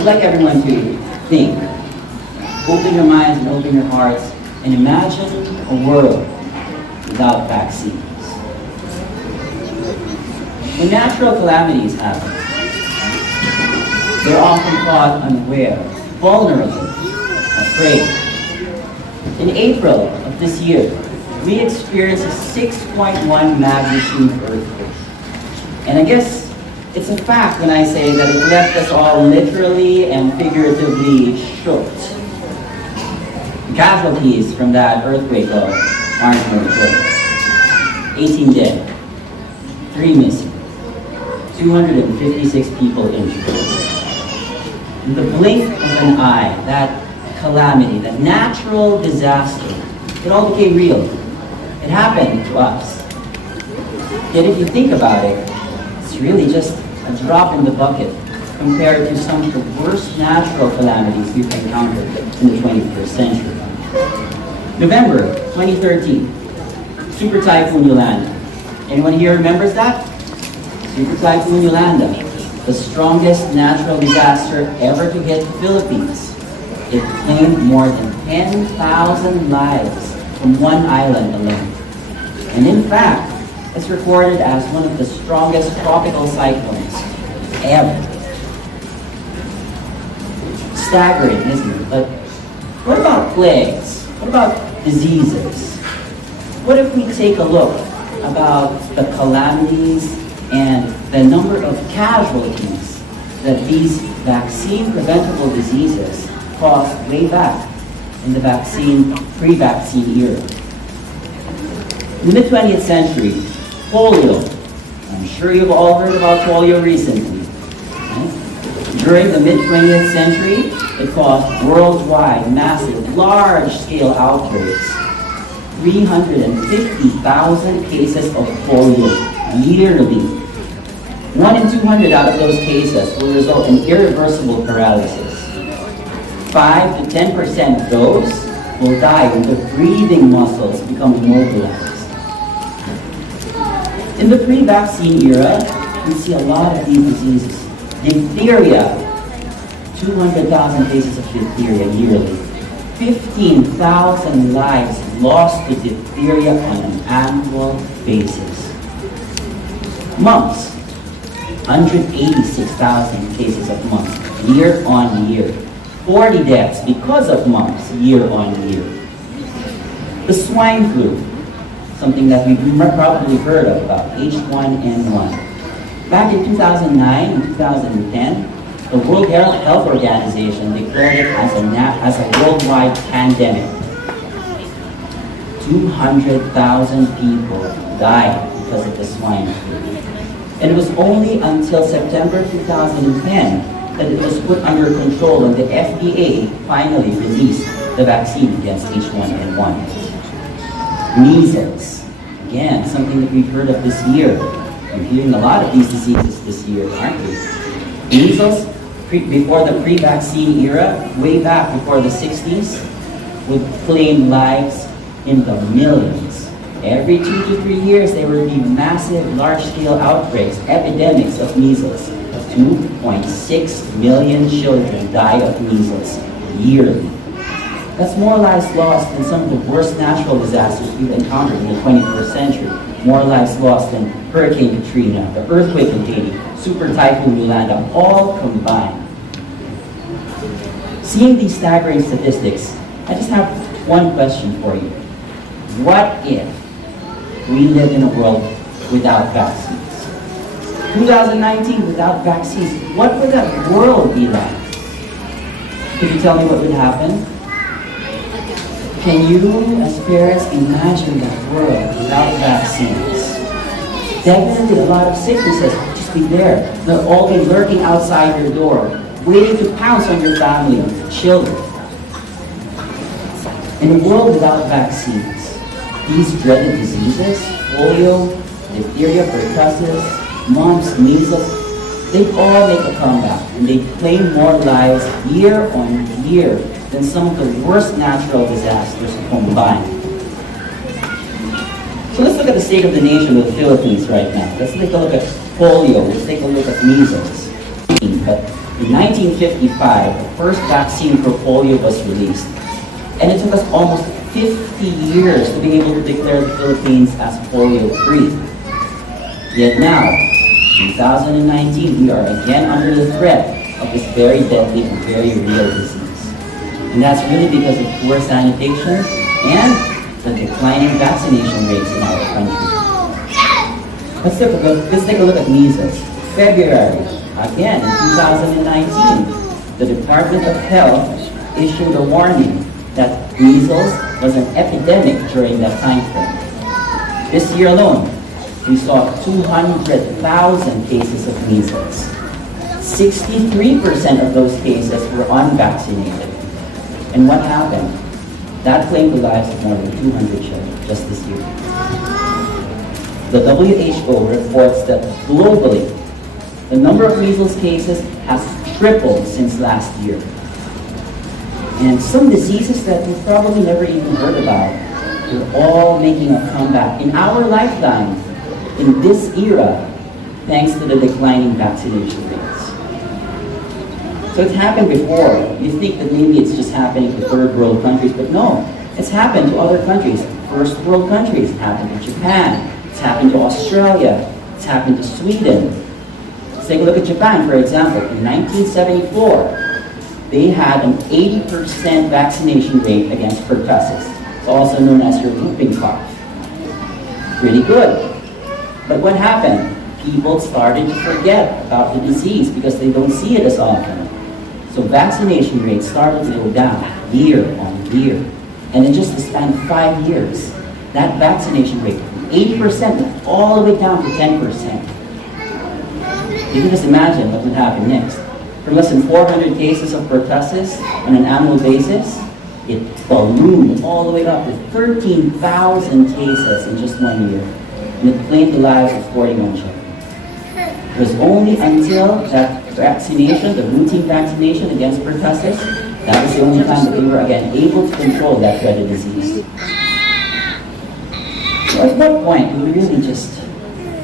I'd like everyone to think, open your minds and open your hearts, and imagine a world without vaccines. When natural calamities happen, they're often caught unaware, vulnerable, afraid. In April of this year, we experienced a 6.1 magnitude earthquake. And I guess it's a fact when I say that it left us all literally and figuratively shook. The casualties from that earthquake, though, aren't no joke. 18 dead, 3 missing, 256 people injured. In the blink of an eye, that calamity, that natural disaster, it all became real. It happened to us. Yet if you think about it, it's really just a drop in the bucket compared to some of the worst natural calamities we've encountered in the 21st century. November 2013, Super Typhoon Yolanda. Anyone here remembers that? Super Typhoon Yolanda, the strongest natural disaster ever to hit the Philippines. It claimed more than 10,000 lives from one island alone. And in fact, it's recorded as one of the strongest tropical cyclones ever. Staggering, isn't it? But what about plagues? What about diseases? What if we take a look about the calamities and the number of casualties that these vaccine-preventable diseases caused way back in the pre-vaccine era? In the mid-20th century, polio. I'm sure you've all heard about polio recently. Right? During the mid-20th century, it caused worldwide, massive, large-scale outbreaks. 350,000 cases of polio yearly. 1 in 200 out of those cases will result in irreversible paralysis. 5 to 10% of those will die when the breathing muscles become immobilized. In the pre-vaccine era, we see a lot of these diseases. Diphtheria, 200,000 cases of diphtheria yearly. 15,000 lives lost to diphtheria on an annual basis. Mumps, 186,000 cases of mumps year on year. 40 deaths because of mumps year on year. The swine flu, something that we've probably heard of, about H1N1. Back in 2009 and 2010, the World Health Organization declared it as a worldwide pandemic. 200,000 people died because of the swine flu. And it was only until September 2010 that it was put under control and the FDA finally released the vaccine against H1N1. Measles, again, something that we've heard of this year. We're hearing a lot of these diseases this year, aren't we? Measles, before the pre-vaccine era, way back before the 60s, would claim lives in the millions. Every 2 to 3 years, there would be massive, large-scale outbreaks, epidemics of measles. 2.6 million children die of measles yearly. That's more lives lost than some of the worst natural disasters we've encountered in the 21st century. More lives lost than Hurricane Katrina, the earthquake in Haiti, Super Typhoon Yolanda, all combined. Seeing these staggering statistics, I just have one question for you. What if we lived in a world without vaccines? 2019 without vaccines, what would that world be like? Could you tell me what would happen? Can you, as parents, imagine that world without vaccines? Definitely a lot of sicknesses would just be there. They'll all be lurking outside your door, waiting to pounce on your family and your children. In a world without vaccines, these dreaded diseases, polio, diphtheria, pertussis, mumps, measles, they all make a comeback and they claim more lives year on year than some of the worst natural disasters combined. So let's look at the state of the nation of the Philippines right now. Let's take a look at polio. Let's take a look at measles. But In 1955, the first vaccine for polio was released. And it took us almost 50 years to be able to declare the Philippines as polio-free. Yet now, 2019, we are again under the threat of this very deadly and very real disease. And that's really because of poor sanitation and the declining vaccination rates in our country. Let's take a look at measles. February, again in 2019, the Department of Health issued a warning that measles was an epidemic during that time frame. This year alone, we saw 200,000 cases of measles. 63% of those cases were unvaccinated. And what happened? That claimed the lives of more than 200 children just this year. The WHO reports that globally, the number of measles cases has tripled since last year. And some diseases that we probably never even heard about, they're all making a comeback in our lifetime, in this era, thanks to the declining vaccination rates. So it's happened before. You think that maybe it's just happening to third world countries, but no, it's happened to other countries. First world countries. It's happened to Japan. It's happened to Australia. It's happened to Sweden. Let's take a look at Japan, for example. In 1974, they had an 80% vaccination rate against pertussis. It's also known as your whooping cough. Pretty good. But what happened? People started to forget about the disease because they don't see it as often. So vaccination rates started to go down year on year. And in just the span of 5 years, that vaccination rate from 80% went all the way down to 10%. You can just imagine what would happen next. From less than 400 cases of pertussis on an annual basis, it ballooned all the way up to 13,000 cases in just 1 year. And it claimed the lives of 41 children. It was only until that vaccination, the routine vaccination against pertussis, that was the only time that we were again able to control that dreaded disease. So at what point do we really just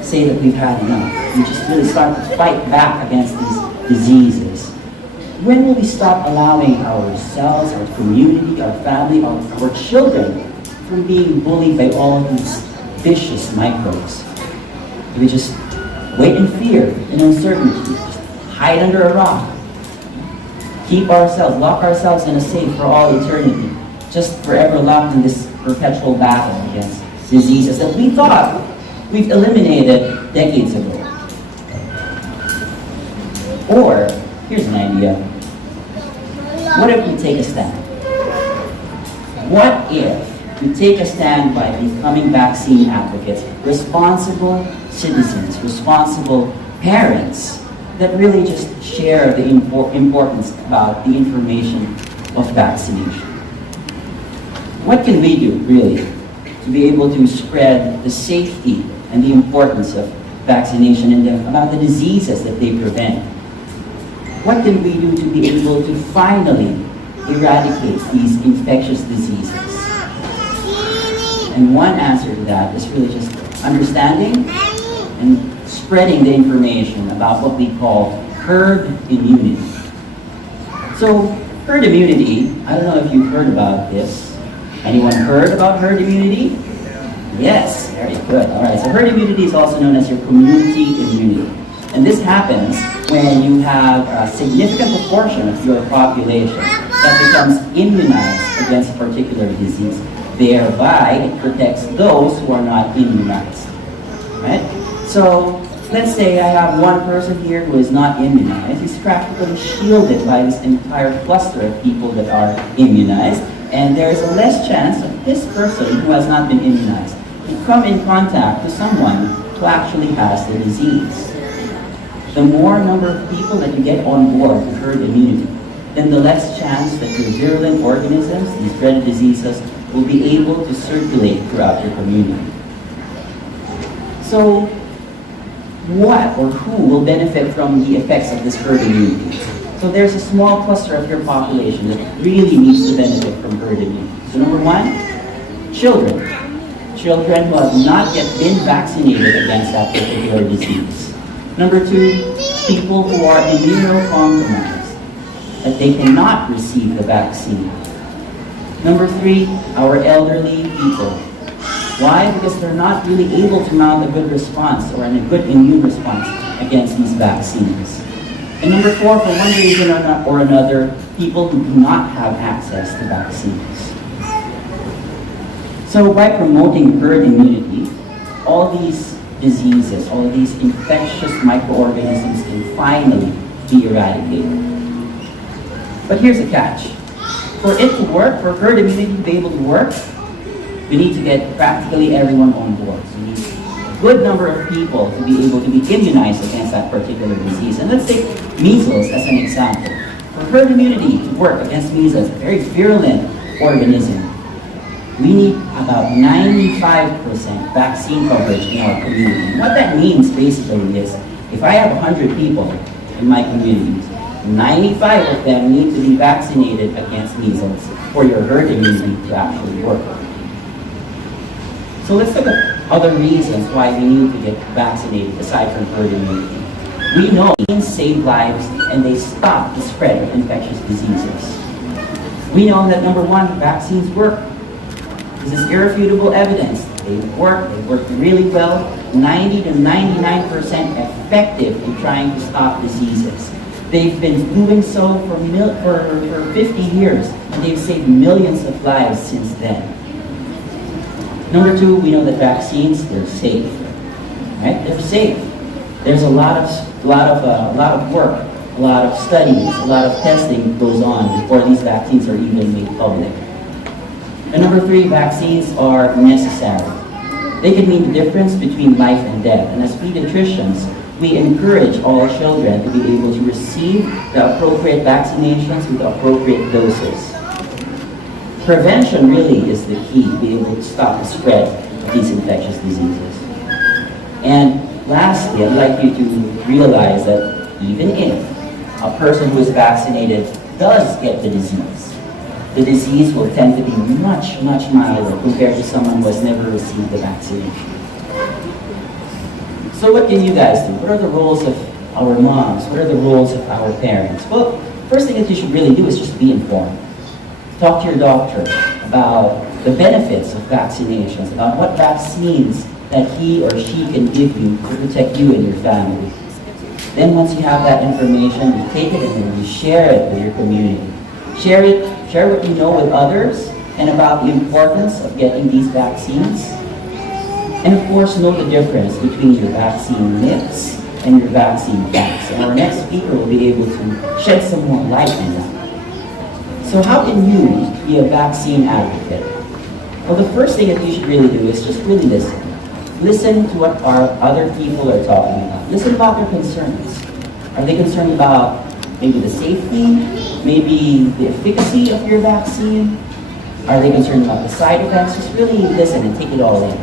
say that we've had enough? We just really start to fight back against these diseases? When will we stop allowing ourselves, our community, our family, our children from being bullied by all of these vicious microbes? Do we just wait in fear and uncertainty, just hide under a rock, keep ourselves, lock ourselves in a safe for all eternity, just forever locked in this perpetual battle against diseases that we thought we've eliminated decades ago? Or, here's an idea. What if we take a stand? What if we take a stand by becoming vaccine advocates, responsible citizens, responsible parents that really just share the importance about the information of vaccination? What can we do, really, to be able to spread the safety and the importance of vaccination and about the diseases that they prevent? What can we do to be able to finally eradicate these infectious diseases? And one answer to that is really just understanding and spreading the information about what we call herd immunity. So, herd immunity, I don't know if you've heard about this. Anyone heard about herd immunity? Yes, very good. All right, so herd immunity is also known as your community immunity. And this happens when you have a significant proportion of your population that becomes immunized against a particular disease. Thereby, it protects those who are not immunized. Right? So, let's say I have one person here who is not immunized. He's practically shielded by this entire cluster of people that are immunized. And there is a less chance of this person who has not been immunized to come in contact with someone who actually has the disease. The more number of people that you get on board with herd immunity, then the less chance that your virulent organisms, these dreaded diseases, will be able to circulate throughout your community. So, what or who will benefit from the effects of this herd immunity? So there's a small cluster of your population that really needs to benefit from herd immunity. So number one, children. Children who have not yet been vaccinated against that particular disease. Number two, people who are immunocompromised, that they cannot receive the vaccine. Number three, our elderly people. Why? Because they're not really able to mount a good response or a good immune response against these vaccines. And number four, for one reason or another, people who do not have access to vaccines. So by promoting herd immunity, all these diseases, all these infectious microorganisms can finally be eradicated. But here's the catch. For it to work, for herd immunity to be able to work, we need to get practically everyone on board. So we need a good number of people to be able to be immunized against that particular disease. And let's take measles as an example. For herd immunity to work against measles, a very virulent organism, we need about 95% vaccine coverage in our community. And what that means basically is, if I have 100 people in my community, 95 of them need to be vaccinated against measles for your herd immunity to actually work. So let's look at other reasons why we need to get vaccinated aside from herd immunity. We know vaccines save lives and they stop the spread of infectious diseases. We know that number one, vaccines work. This is irrefutable evidence. They work really well, 90 to 99% effective in trying to stop diseases. They've been doing so for 50 years, and they've saved millions of lives since then. Number two, we know that vaccines, they're safe. Right? They're safe. There's a lot of work, a lot of studies, a lot of testing goes on before these vaccines are even made public. And number three, vaccines are necessary. They can mean the difference between life and death. And as pediatricians, we encourage all children to be able to receive the appropriate vaccinations with the appropriate doses. Prevention really is the key to be able to stop the spread of these infectious diseases. And lastly, I'd like you to realize that even if a person who is vaccinated does get the disease will tend to be much, much milder compared to someone who has never received the vaccination. So what can you guys do? What are the roles of our moms? What are the roles of our parents? Well, first thing that you should really do is just be informed. Talk to your doctor about the benefits of vaccinations, about what vaccines that he or she can give you to protect you and your family. Then once you have that information, you take it and then you share it with your community. Share what you know with others and about the importance of getting these vaccines. And of course, know the difference between your vaccine myths and your vaccine facts. And our next speaker will be able to shed some more light on that. So how can you be a vaccine advocate? Well, the first thing that you should really do is just really listen. Listen to what our other people are talking about. Listen about their concerns. Are they concerned about maybe the safety, maybe the efficacy of your vaccine? Are they concerned about the side effects? Just really listen and take it all in.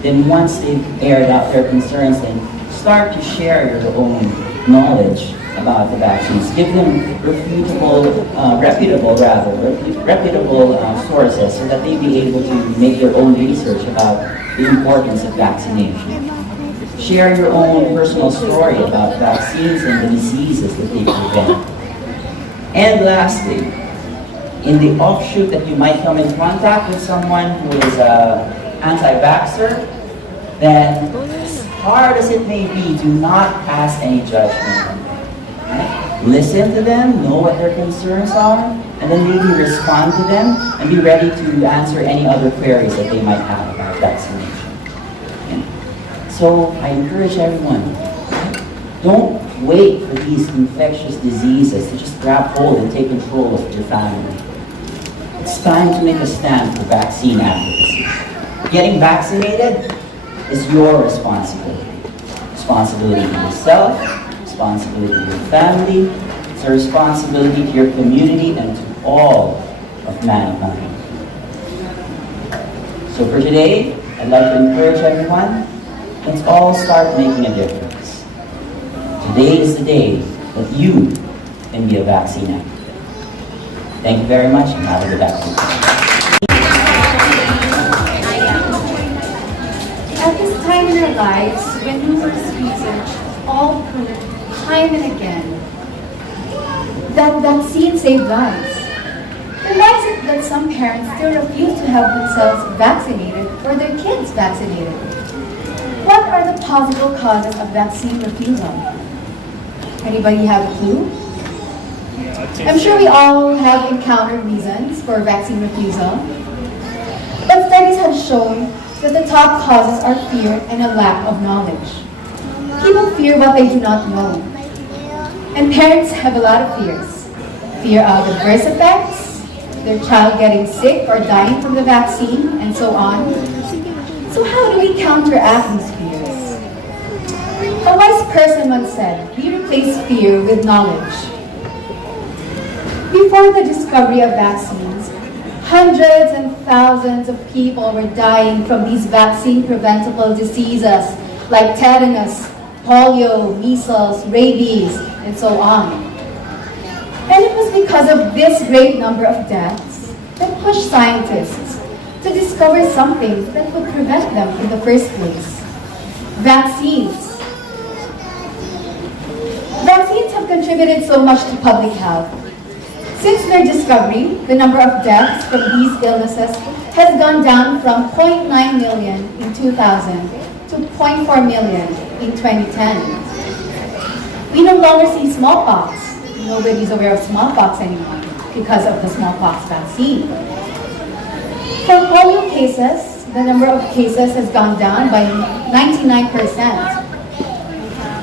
Then once they've aired out their concerns, then start to share your own knowledge about the vaccines. Give them reputable sources so that they be able to make their own research about the importance of vaccination. Share your own personal story about vaccines and the diseases that they prevent. And lastly, in the offshoot that you might come in contact with someone who is anti-vaxxer, then as hard as it may be, do not pass any judgment. Right? Listen to them, know what their concerns are, and then maybe respond to them and be ready to answer any other queries that they might have about vaccination. So I encourage everyone, don't wait for these infectious diseases to just grab hold and take control of your family. It's time to make a stand for vaccine advocacy. Getting vaccinated is your responsibility. Responsibility to yourself, responsibility to your family, it's a responsibility to your community and to all of mankind. So for today, I'd like to encourage everyone, let's all start making a difference. Today is the day that you can be a vaccine advocate. Thank you very much and have a good afternoon. At this time in our lives, when numerous research all prove time and again that vaccine saved lives. Then why is it that some parents still refuse to have themselves vaccinated or their kids vaccinated? What are the possible causes of vaccine refusal? Anybody have a clue? I'm sure we all have encountered reasons for vaccine refusal, but studies have shown that the top causes are fear and a lack of knowledge. People fear what they do not know. And parents have a lot of fears. Fear of adverse effects, their child getting sick or dying from the vaccine, and so on. So how do we counteract these fears? A wise person once said, we replace fear with knowledge. Before the discovery of vaccines, hundreds and thousands of people were dying from these vaccine-preventable diseases like tetanus, polio, measles, rabies, and so on. And it was because of this great number of deaths that pushed scientists to discover something that would prevent them in the first place. Vaccines. Vaccines have contributed so much to public health. Since their discovery, the number of deaths from these illnesses has gone down from 0.9 million in 2000 to 0.4 million in 2010. We no longer see smallpox. Nobody's aware of smallpox anymore because of the smallpox vaccine. For polio cases, the number of cases has gone down by 99%.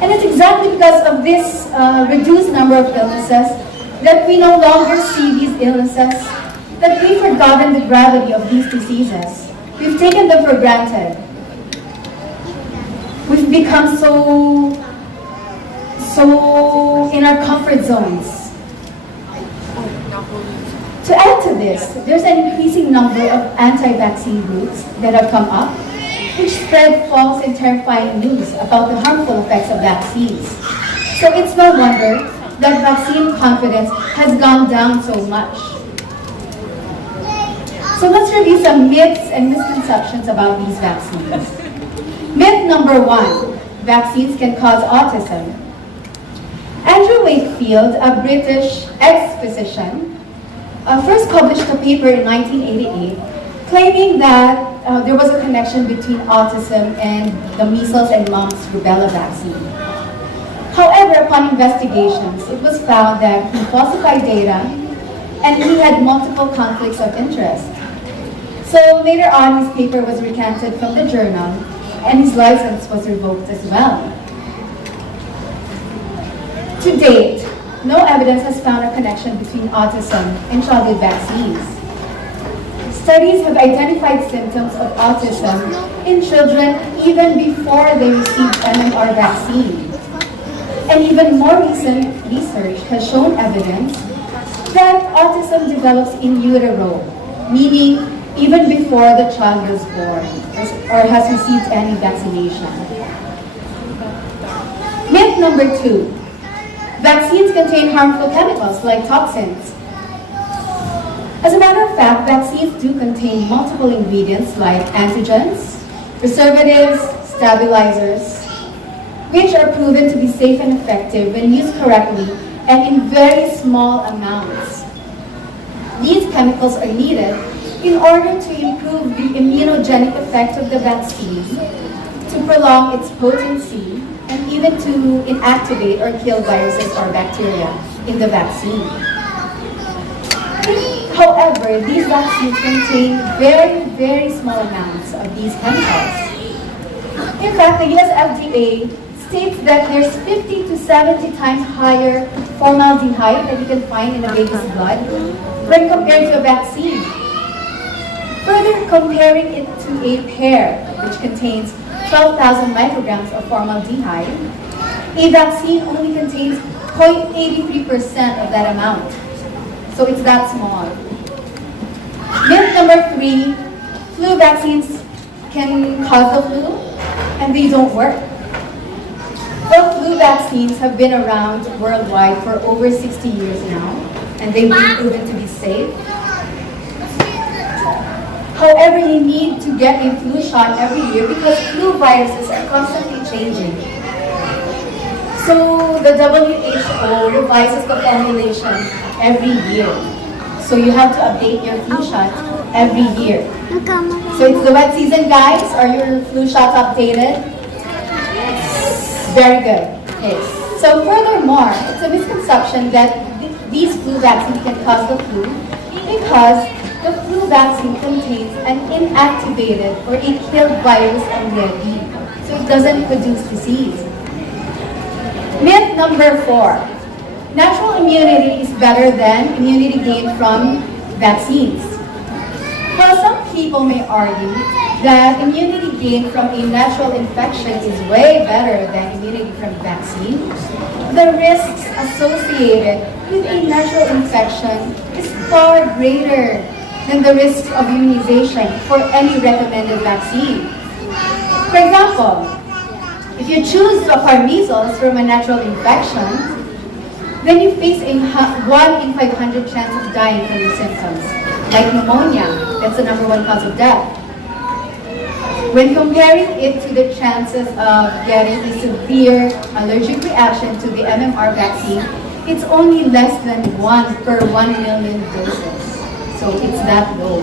And it's exactly because of this reduced number of illnesses that we no longer see these illnesses, that we've forgotten the gravity of these diseases. We've taken them for granted. We've become so in our comfort zones. To add to this, there's an increasing number of anti-vaccine groups that have come up, which spread false and terrifying news about the harmful effects of vaccines. So it's no wonder that vaccine confidence has gone down so much. So let's review some myths and misconceptions about these vaccines. Myth number 1, vaccines can cause autism. Andrew Wakefield, a British ex-physician, first published a paper in 1988 claiming that there was a connection between autism and the measles and mumps rubella vaccine. However, upon investigations, it was found that he falsified data and he had multiple conflicts of interest. So later on, his paper was recanted from the journal and his license was revoked as well. To date, no evidence has found a connection between autism and childhood vaccines. Studies have identified symptoms of autism in children even before they received MMR vaccine. And even more recent research has shown evidence that autism develops in utero, meaning even before the child was born or has received any vaccination. Myth number 2, vaccines contain harmful chemicals like toxins. As a matter of fact, vaccines do contain multiple ingredients like antigens, preservatives, stabilizers, which are proven to be safe and effective when used correctly and in very small amounts. These chemicals are needed in order to improve the immunogenic effect of the vaccine, to prolong its potency, and even to inactivate or kill viruses or bacteria in the vaccine. However, these vaccines contain very, very small amounts of these chemicals. In fact, the US FDA states that there's 50 to 70 times higher formaldehyde that you can find in a baby's blood when compared to a vaccine. Further comparing it to a pear, which contains 12,000 micrograms of formaldehyde, a vaccine only contains 0.83% of that amount. So it's that small. Myth number 3, flu vaccines can cause the flu and they don't work. Well, flu vaccines have been around worldwide for over 60 years now, and they've been proven to be safe. However, you need to get a flu shot every year because flu viruses are constantly changing. So the WHO revises the formulation every year. So you have to update your flu shot every year. So it's the wet season, guys. Are your flu shots updated? Very good. Okay. So furthermore, it's a misconception that these flu vaccines can cause the flu because the flu vaccine contains an inactivated or a killed virus already. So it doesn't produce disease. Myth number 4. Natural immunity is better than immunity gained from vaccines. While some people may argue that immunity gained from a natural infection is way better than immunity from vaccine, the risks associated with a natural infection is far greater than the risks of immunization for any recommended vaccine. For example, if you choose to acquire measles from a natural infection, then you face a 1 in 500 chance of dying from the symptoms, like pneumonia. That's the #1 cause of death. When comparing it to the chances of getting a severe allergic reaction to the MMR vaccine, it's only less than 1 per 1 million doses. So it's that low.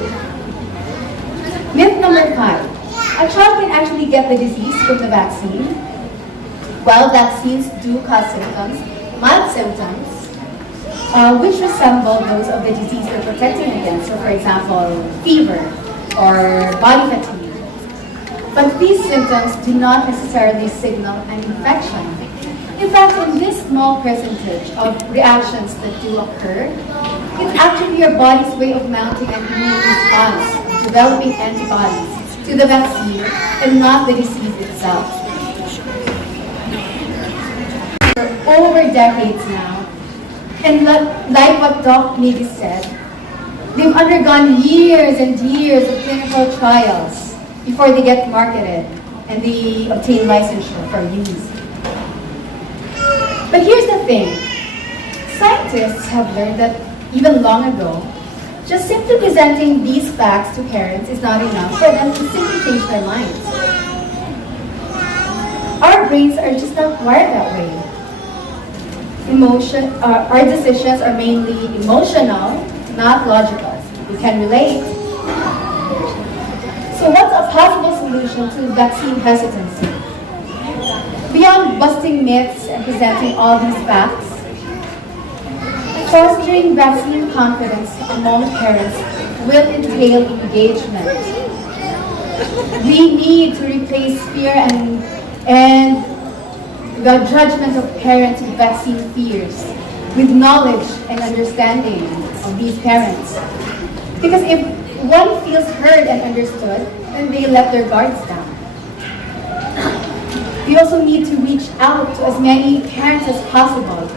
Myth number 5. A child can actually get the disease from the vaccine. While vaccines do cause symptoms, mild symptoms, which resemble those of the disease they're protecting against. So for example, fever or body fatigue. But these symptoms do not necessarily signal an infection. In fact, in this small percentage of reactions that do occur, it's actually your body's way of mounting an immune response, developing antibodies to the vaccine and not the disease itself. For over decades now, and like what Doc Niggy said, they've undergone years and years of clinical trials before they get marketed and they obtain licensure for use. But here's the thing. Scientists have learned that even long ago, just simply presenting these facts to parents is not enough for them to simply change their minds. Our brains are just not wired that way. Our decisions are mainly emotional, not logical. We can relate. So what's a possible solution to vaccine hesitancy? Beyond busting myths and presenting all these facts, fostering vaccine confidence among parents will entail engagement. We need to replace fear and the judgment of parents with vaccine fears with knowledge and understanding of these parents. Because if one feels heard and understood, then they let their guards down. We also need to reach out to as many parents as possible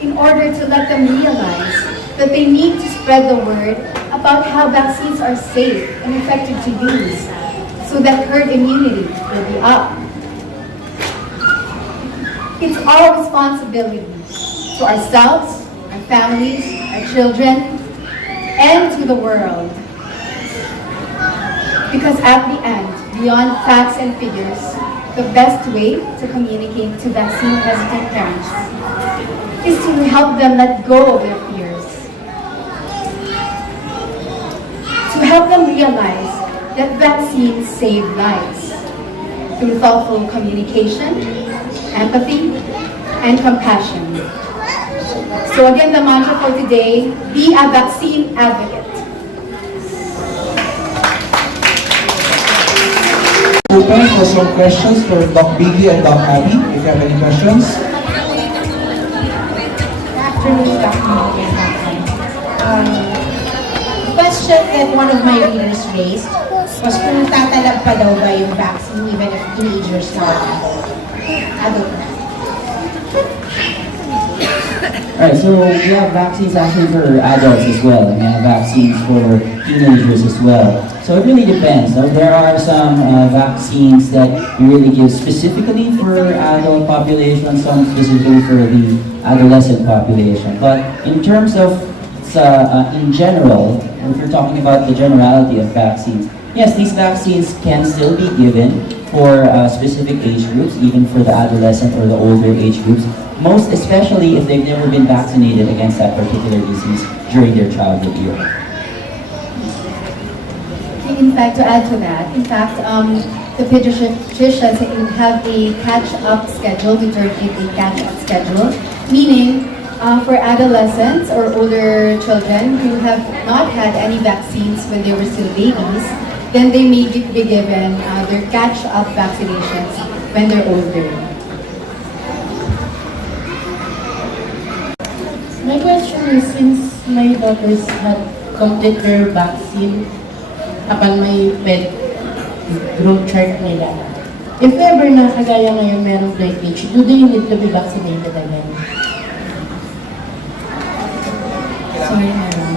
in order to let them realize that they need to spread the word about how vaccines are safe and effective to use so that herd immunity will be up. It's our responsibility to ourselves, our families, our children, and to the world. Because at the end, beyond facts and figures, the best way to communicate to vaccine-hesitant parents is to help them let go of their fears. To help them realize that vaccines save lives through thoughtful communication, empathy, and compassion. So again, the mantra for today, be a vaccine advocate. Open for some questions for Doc Biggie and Doc Abby, if you have any questions. Good afternoon, Dr. The question that one of my readers raised was kung tatalab pa daw ba yung vaccine even if teenagers na adult na. Alright, so we have vaccines actually for adults as well, and we have vaccines for teenagers as well. So it really depends. So there are some vaccines that we really give specifically for adult population, some specifically for the adolescent population. But in terms of, in general, if you're talking about the generality of vaccines, yes, these vaccines can still be given for specific age groups, even for the adolescent or the older age groups. most especially if they've never been vaccinated against that particular disease during their childhood year. In fact, to add to that, in fact, the pediatricians have a catch-up schedule, we term it a catch-up schedule, meaning for adolescents or older children who have not had any vaccines when they were still babies, then they may be given their catch-up vaccinations when they're older. My question is, since my daughters had completed their vaccine kapag may ped growth chart nila, if ever na kagaya ngayon merong breakage, do they need to be vaccinated again? Sorry, madam.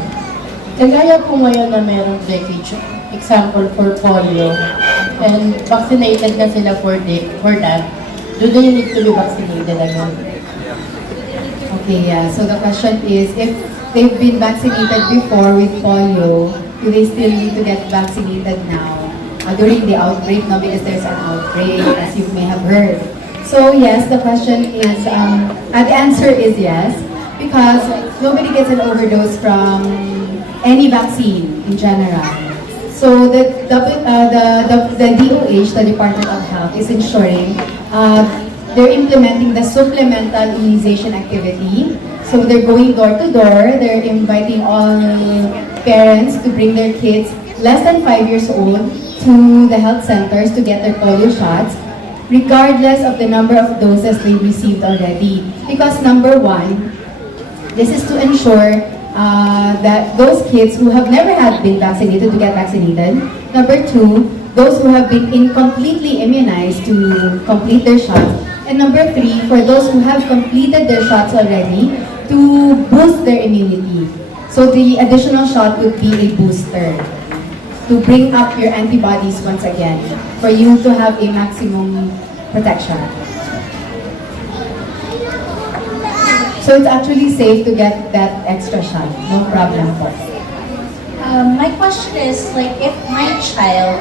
Kagaya po ngayon na merong breakage, example for polio, and vaccinated na sila for that, do they need to be vaccinated again? Okay, yeah. So the question is, if they've been vaccinated before with polio, do they still need to get vaccinated now during the outbreak? No, because there's an outbreak, as you may have heard. So yes, the question is, the answer is yes, because nobody gets an overdose from any vaccine in general. So the DOH, the Department of Health, is ensuring they're implementing the supplemental immunization activity. So they're going door to door, they're inviting all parents to bring their kids less than 5 years old to the health centers to get their polio shots, regardless of the number of doses they received already. Because number one, this is to ensure that those kids who have never been vaccinated to get vaccinated. Number two, those who have been incompletely immunized to complete their shots. And number three, for those who have completed their shots already, to boost their immunity. So the additional shot would be a booster to bring up your antibodies once again for you to have a maximum protection. So it's actually safe to get that extra shot, no problem po. My question is, like, if my child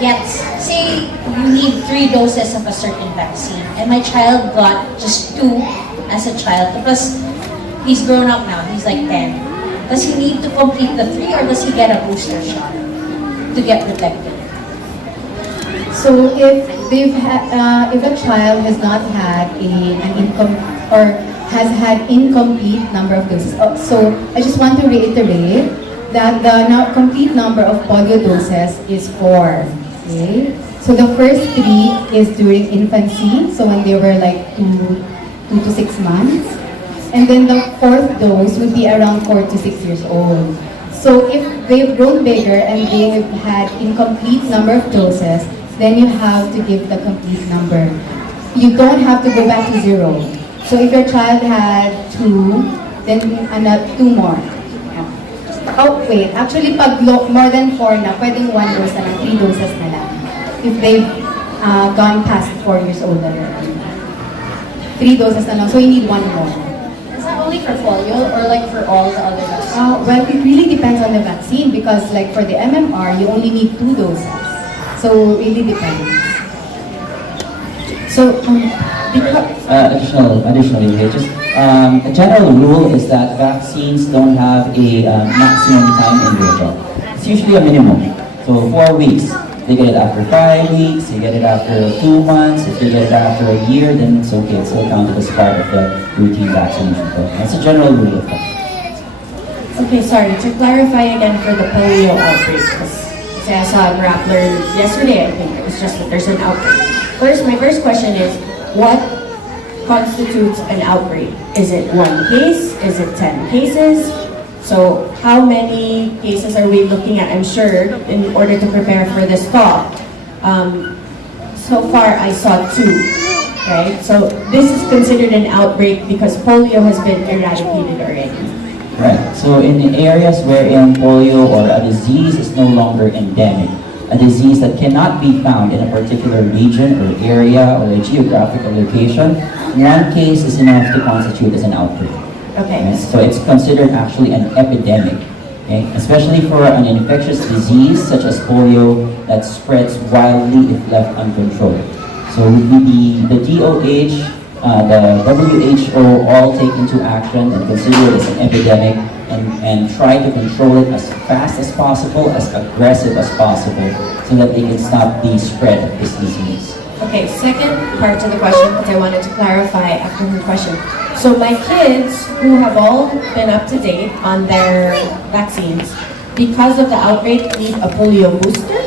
gets, say, you need 3 doses of a certain vaccine, and my child got just 2 as a child, because he's grown up now, he's like 10. Does he need to complete the 3, or does he get a booster shot to get protected? So if if a child has not had has had incomplete number of doses, so I just want to reiterate that the complete number of polio doses is 4. Okay, so the first 3 is during infancy, so when they were like 2 to 6 months. And then the 4th dose would be around 4 to 6 years old. So if they've grown bigger and they've had incomplete number of doses, then you have to give the complete number. You don't have to go back to 0. So if your child had 2, then 2 more. Oh, wait. Actually, pag more than 4 na, pwedeng 1 dose na lang, 3 doses na lang. If they've gone past 4 years old already. 3 doses na lang, so you need 1 more. Is that only for polio, or like for all the other vaccines? Well, it really depends on the vaccine because like for the MMR, you only need 2 doses. So it really depends. So, Additionally, just a general rule is that vaccines don't have a maximum time interval. It's usually a minimum. So 4 weeks. They get it after 5 weeks, they get it after 2 months. If they get it after a year, then it's okay. It's still counted as part of the routine vaccination program. That's a general rule of thumb. Okay, sorry, to clarify again for the polio outbreak, because I saw a Rappler yesterday, I think, it was just that there's an outbreak. My first question is, what constitutes an outbreak? Is it 1 case? Is it 10 cases? So how many cases are we looking at, I'm sure, in order to prepare for this talk? So far, I saw 2, right? So this is considered an outbreak because polio has been eradicated already. Right. So in areas wherein polio or a disease is no longer endemic, a disease that cannot be found in a particular region or area or a geographical location, 1 case is enough to constitute as an outbreak. Okay. Yes, so it's considered actually an epidemic, okay? Especially for an infectious disease such as polio that spreads wildly if left uncontrolled. So the DOH the WHO all take into action and consider it as an epidemic and try to control it as fast as possible, as aggressive as possible, so that they can stop the spread of this disease. Okay, second part to the question, because I wanted to clarify after her question. So my kids, who have all been up to date on their vaccines, because of the outbreak, need a polio booster?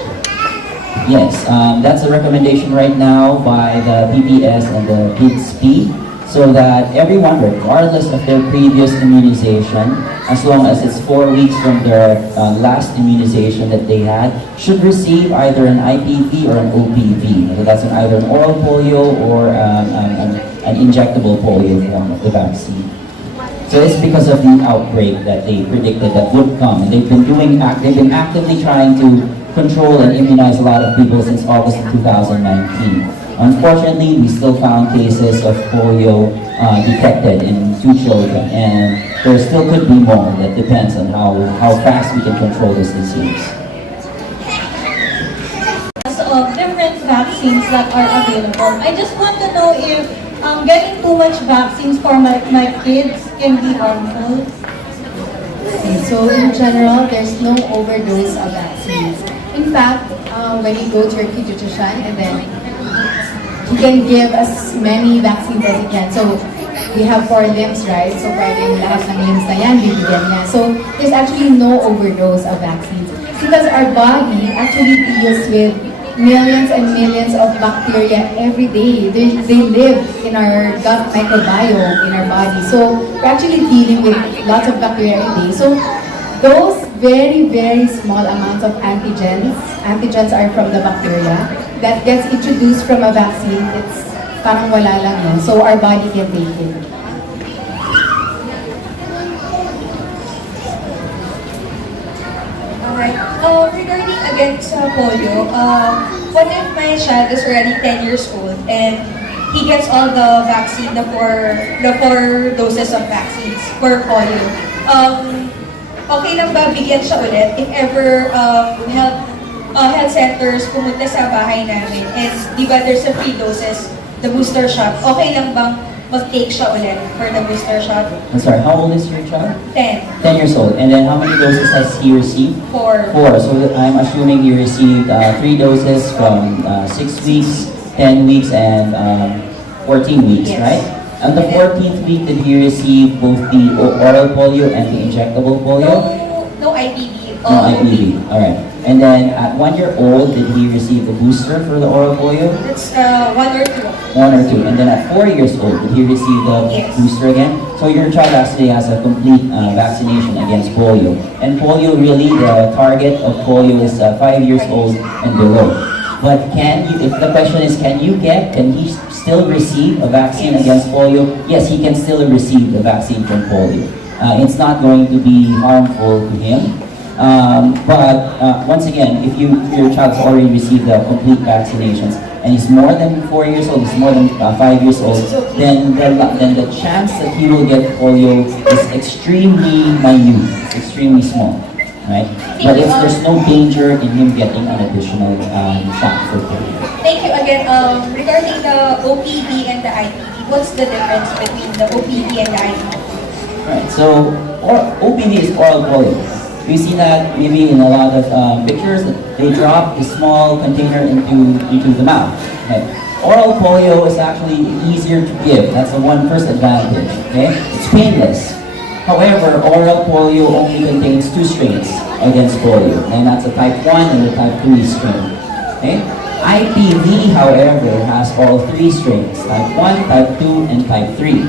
Yes, that's a recommendation right now by the PPS and the PIDSP, so that everyone, regardless of their previous immunization, as long as it's 4 weeks from their last immunization that they had, should receive either an IPV or an OPV. So that's either an oral polio or an injectable polio form of the vaccine. So it's because of the outbreak that they predicted that would come, and they've been actively trying to control and immunize a lot of people since August of 2019. Unfortunately, we still found cases of polio detected in 2 children, and there still could be more. That depends on how fast we can control this disease. Of different vaccines that are available. I just want to know if getting too much vaccines for my kids can be harmful. Okay, so in general, there's no overdose of vaccines. In fact, when you go to your pediatrician, and then he can give as many vaccines as he can. So we have 4 limbs, right? So pwedeng lahat ng limbs na yan, bibigyan niya. So there's actually no overdose of vaccines, because our body actually deals with millions and millions of bacteria every day. They live in our gut microbiome in our body. So we're actually dealing with lots of bacteria every day. So those very, very small amounts of antigens are from the bacteria that gets introduced from a vaccine. It's parang wala lang yun. So our body can take it. Alright. Regarding again sa polio, what if my child is already 10 years old and he gets all the vaccine, the four doses of vaccines for polio? Okay lang ba bigyan siya ulit if ever health centers pumunta sa bahay namin, and di ba there's a free doses, the booster shot, okay lang bang mag-take siya ulit for the booster shot? I'm sorry, how old is your child? 10. 10 years old. And then how many doses has he received? 4. 4. So I'm assuming he received 3 doses from 6 weeks, 10 weeks, and 14 weeks, Yes. right? On the 14th week, did he receive both the oral polio and the injectable polio? No IPV. No IPV. All right. And then at 1 year old, did he receive the booster for the oral polio? That's 1 or 2. 1 or 2. And then at 4 years old, did he receive the Yes. booster again? So your child actually has a complete vaccination against polio. And polio, really, the target of polio is 5 years old and below. But if the question is, can he still receive a vaccine against polio? Yes, he can still receive the vaccine from polio. It's not going to be harmful to him. But once again, if your child's already received the complete vaccinations and he's more than 4 years old, he's more than 5 years old, then the chance that he will get polio is extremely minute, extremely small, right? But if there's no danger in him getting an additional shot for polio. Thank you again. Regarding the OPV and the IPV, what's the difference between the OPV and the IPV? Right, so OPV is oral polio. We see that maybe in a lot of pictures that they drop a small container into the mouth. Right? Oral polio is actually easier to give. That's the first advantage. Okay, it's painless. However, oral polio only contains 2 strains against polio, and that's the type 1 and the type 3 strain. Okay? IPV, however, has all 3 strains: type 1, type 2, and type 3.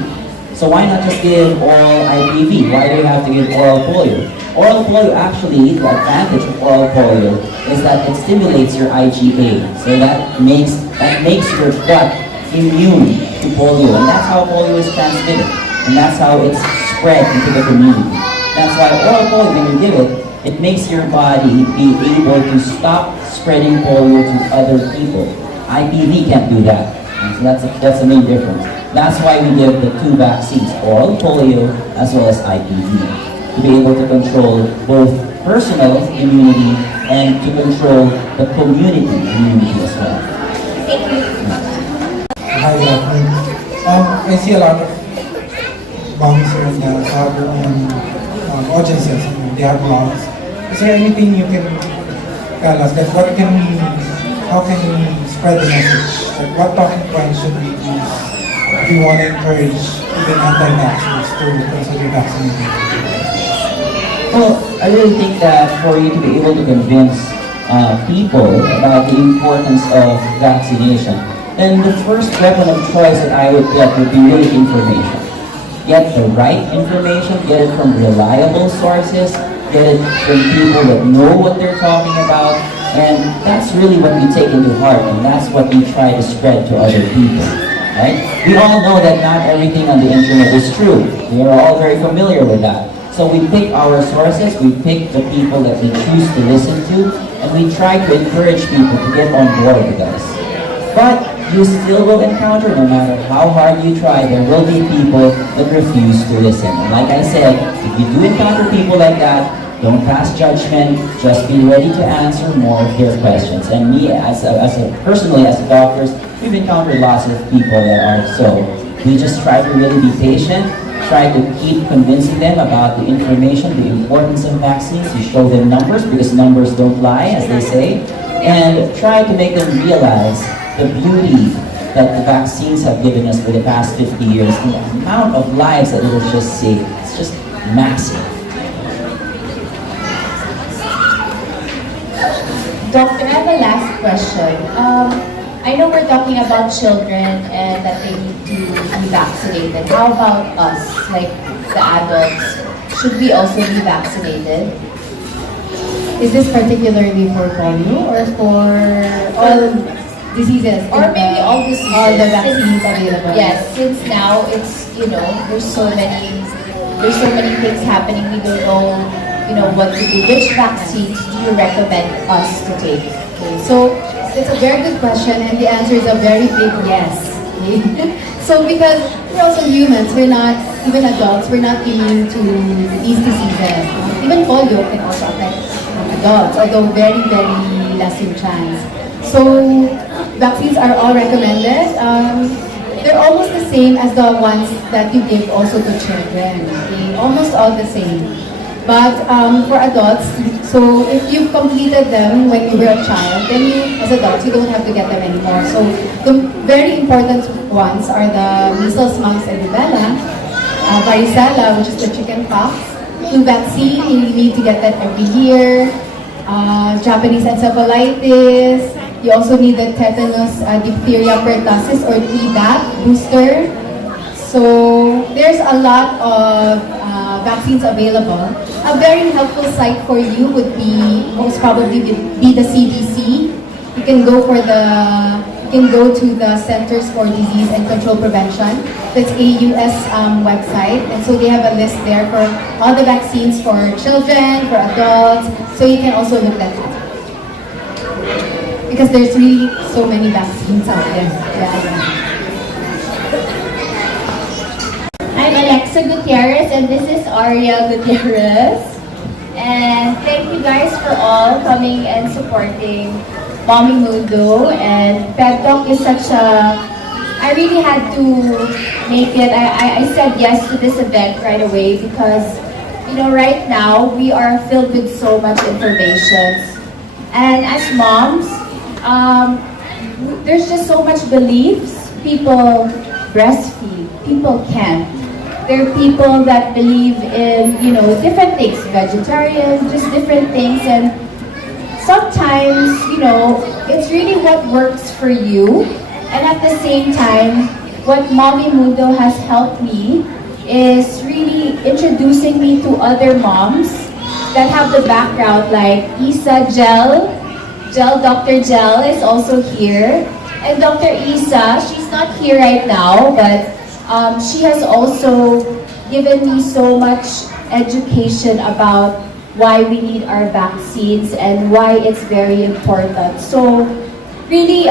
So why not just give oral IPV? Why do you have to give oral polio? Oral polio, actually, the advantage of oral polio is that it stimulates your IgA. So that makes your gut immune to polio. And that's how polio is transmitted. And that's how it's spread into the community. That's why oral polio, when you give it, it makes your body be able to stop spreading polio to other people. IPV can't do that. And so that's the main difference. That's why we give the 2 vaccines, oral polio as well as IPV, to be able to control both personal immunity and to control the community immunity as well. Thank you. Hi, Daphne. I see a lot of moms and have their own audiences, they have blogs. Is there anything you can tell us that how can we spread the message? Like what talking points should we use if we want to encourage even anti-vaxxers to consider vaccinating? Well, I really think that for you to be able to convince people about the importance of vaccination, then the first weapon of choice that I would get would be really information. Get the right information, get it from reliable sources, get it from people that know what they're talking about, and that's really what we take into heart, and that's what we try to spread to other people. Right? We all know that not everything on the internet is true. We are all very familiar with that. So we pick our sources, we pick the people that we choose to listen to, and we try to encourage people to get on board with us. But you still will encounter, no matter how hard you try, there will be people that refuse to listen. And like I said, if you do encounter people like that, don't pass judgment, just be ready to answer more of their questions. And me, personally, as a doctor, we've encountered lots of people that are so. We just try to really be patient, try to keep convincing them about the information, the importance of vaccines. You show them numbers, because numbers don't lie, as they say, and try to make them realize the beauty that the vaccines have given us for the past 50 years, and the amount of lives that it has just saved. It's just massive. Doctor, I have a last question. I know we're talking about children and that they need to be vaccinated. How about us, like the adults? Should we also be vaccinated? Is this particularly for polio or for all diseases? Or maybe all diseases. All the vaccines available? Yes, since now it's, there's so many things happening. We don't know, what to do. Which vaccines do you recommend us to take? Okay, so it's a very good question, and the answer is a very big yes. Okay? So because we're also humans, we're not, even adults, we're not immune to these diseases. Even polio can also affect adults, although very, very less in chance. So vaccines are all recommended. They're almost the same as the ones that you give also to children. Okay? Almost all the same. But for adults, so if you've completed them when you were a child, then you, as adults, you don't have to get them anymore. So the very important ones are the measles, mumps, and rubella, varicella, which is the chicken pox, flu vaccine, you need to get that every year, Japanese encephalitis, you also need the tetanus, diphtheria, pertussis, or Tdap booster. So there's a lot of vaccines available. A very helpful site for you would be most probably be the CDC. You can go to the Centers for Disease and Control Prevention. That's AUS website, and so they have a list there for all the vaccines for children, for adults. So you can also look at that because there's really so many vaccines out there. Yeah. I'm Alexa Gutierrez and this is Aria Gutierrez. And thank you guys for all coming and supporting Mommy Mundo. And Pep Talk is such a... I really had to make it. I said yes to this event right away because, right now we are filled with so much information. And as moms, there's just so much beliefs. People breastfeed, people can't. There are people that believe in, different things, vegetarian, just different things. And sometimes, it's really what works for you. And at the same time, what Mommy Mundo has helped me is really introducing me to other moms that have the background, like Isa Dr. Gel is also here. And Dr. Isa, she's not here right now, but she has also given me so much education about why we need our vaccines and why it's very important. So really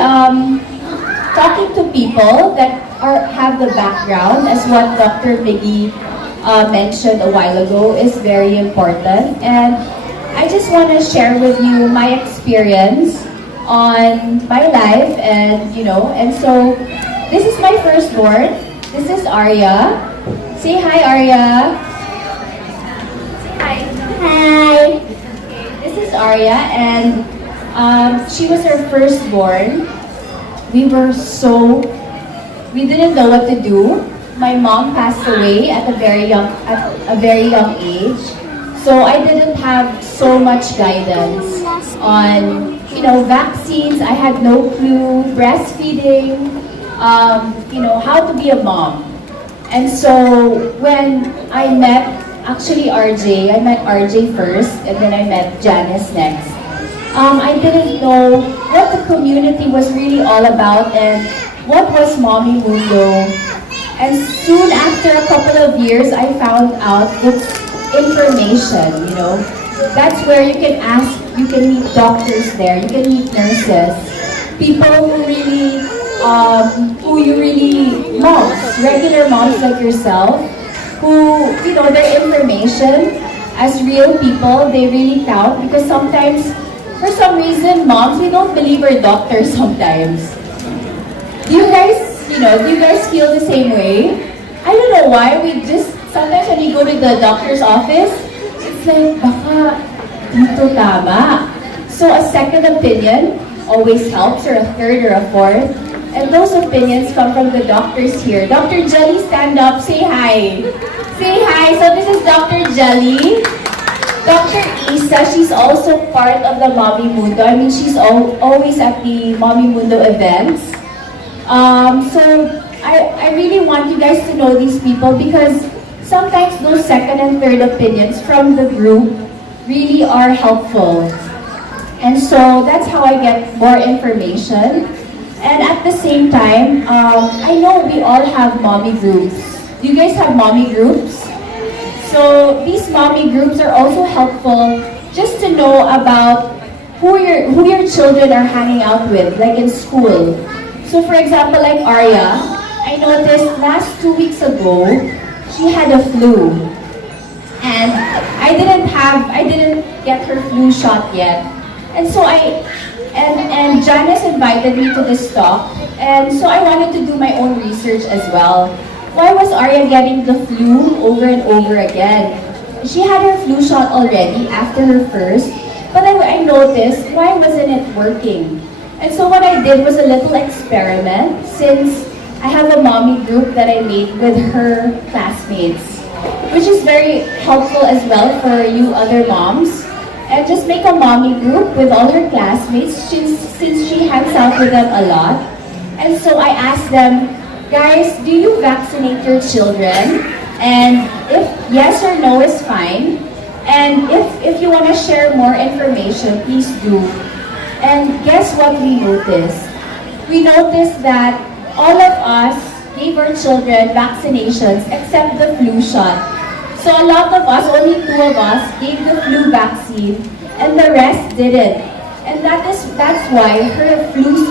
talking to people that have the background, as what Dr. Miggy mentioned a while ago, is very important. And I just want to share with you my experience on my life, and and so this is my firstborn. This is Arya. Say hi, Arya. Hi. Hi. This is Arya, and she was our firstborn. We didn't know what to do. My mom passed away at a very young age, so I didn't have so much guidance on, vaccines. I had no clue, breastfeeding, how to be a mom. And so when I met I met RJ first, and then I met Janice next. I didn't know what the community was really all about and what was Mommy Mundo. And soon after a couple of years, I found out this information, That's where you can meet doctors there, you can meet nurses, people moms, regular moms like yourself, who, their information as real people, they really count, because sometimes, for some reason, moms, we don't believe our doctors sometimes. Do you guys feel the same way? I don't know why, sometimes when you go to the doctor's office, it's like, baka dito tama. So a second opinion always helps, or a third or a fourth. And those opinions come from the doctors here. Dr. Jelly, stand up, say hi. Say hi. So this is Dr. Jelly. Dr. Isa, she's also part of the Mommy Mundo. I mean, she's always at the Mommy Mundo events. So I really want you guys to know these people, because sometimes those second and third opinions from the group really are helpful. And so that's how I get more information. And at the same time, I know we all have mommy groups. Do you guys have mommy groups? So these mommy groups are also helpful just to know about who your children are hanging out with, like in school. So for example, like Arya, I noticed last 2 weeks ago, she had a flu. And I didn't get her flu shot yet. And so and Janice invited me to this talk, and so I wanted to do my own research as well. Why was Arya getting the flu over and over again? She had her flu shot already after her first, but I noticed, why wasn't it working? And so what I did was a little experiment, since I have a mommy group that I made with her classmates, which is very helpful as well for you other moms. And just make a mommy group with all her classmates, since she hangs out with them a lot. And so I asked them, guys, do you vaccinate your children? And if yes or no is fine. And if you want to share more information, please do. And guess what we noticed? We noticed that all of us gave our children vaccinations except the flu shot. So a lot of us, only 2 of us, gave the flu vaccine, and the rest didn't. And that's why her flus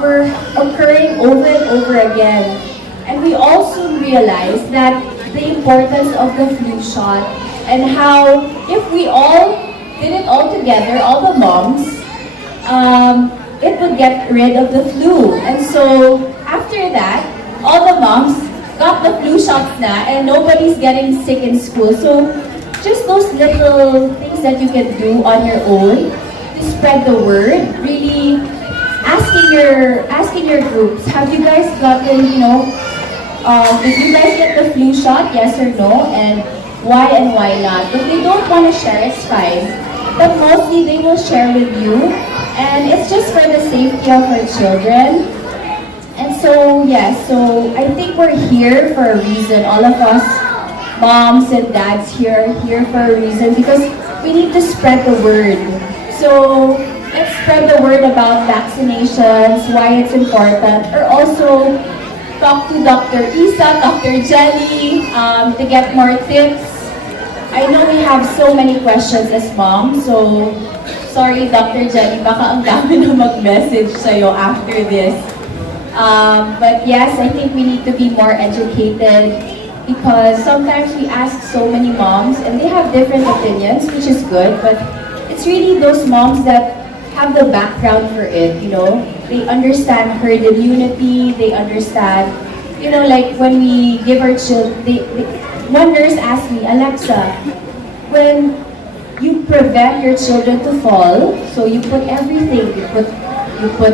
were occurring over and over again. And we also realized that the importance of the flu shot, and how if we all did it all together, all the moms, it would get rid of the flu. And so after that, all the moms got the flu shots na, and nobody's getting sick in school. So just those little things that you can do on your own to spread the word, really asking your groups, have you guys gotten, did you guys get the flu shot, yes or no, and why not? If they don't want to share, it's fine, but mostly they will share with you, and it's just for the safety of our children. And so, so I think we're here for a reason. All of us, moms and dads here, are here for a reason, because we need to spread the word. So let's spread the word about vaccinations, why it's important, or also talk to Dr. Isa, Dr. Jelly, to get more tips. I know we have so many questions as moms, so sorry Dr. Jelly, baka ang dami na mag-message sa'yo after this. But yes, I think we need to be more educated, because sometimes we ask so many moms and they have different opinions, which is good, but it's really those moms that have the background for it, They understand herd immunity, they understand you know, like when we give our children, one nurse asked me, Alexa, when you prevent your children to fall, so you put everything, you put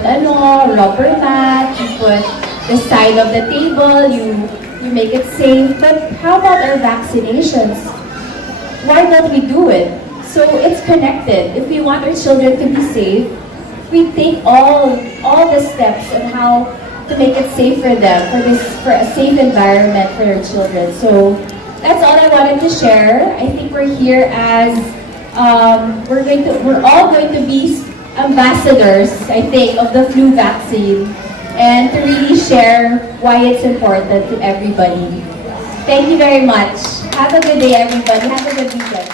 rubber mat, you put the side of the table, you make it safe, but how about our vaccinations? Why don't we do it? So it's connected. If we want our children to be safe, we take all the steps on how to make it safe for them, for a safe environment for our children. So that's all I wanted to share. I think we're here as we're all going to be ambassadors, I think, of the flu vaccine, and to really share why it's important to everybody. Thank you very much. Have a good day, everybody. Have a good weekend.